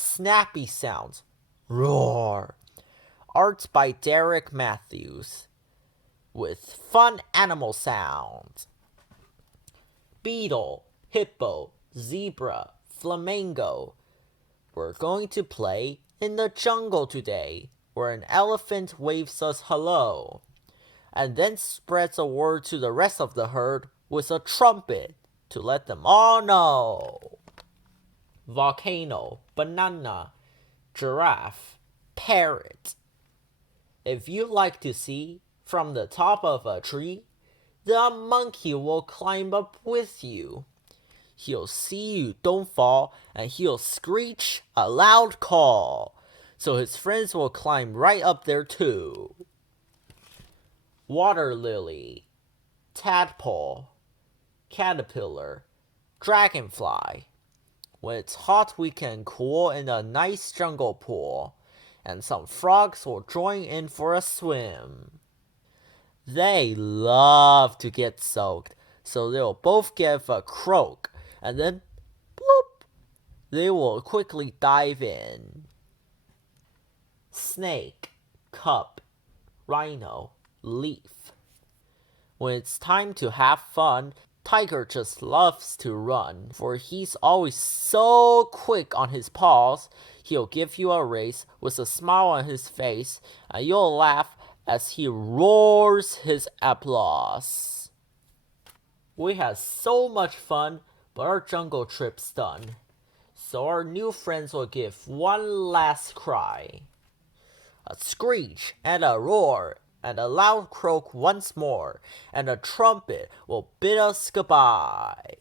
Snappy sounds. Roar. Art by Derek Matthews. With fun animal sounds. Beetle, hippo, zebra, flamingo. We're going to play in the jungle today, where an elephant waves us hello, and then spreads a word to the rest of the herd with a trumpet to let them all know. Volcano, banana, giraffe, parrot. If you like to see from the top of a tree, the monkey will climb up with you. He'll see you don't fall, and he'll screech a loud call, so his friends will climb right up there too. Water lily, tadpole, caterpillar, dragonfly. When it's hot, we can cool in a nice jungle pool, and some frogs will join in for a swim. They love to get soaked, so they'll both give a croak, and then bloop, they will quickly dive in. Snake, cup, rhino, leaf. When it's time to have fun, Tiger just loves to run, for he's always so quick on his paws. He'll give you a race with a smile on his face, and you'll laugh as he roars his applause. We had so much fun, but our jungle trip's done. So our new friends will give one last cry. A screech and a roar and a loud croak once more, and a trumpet will bid us goodbye.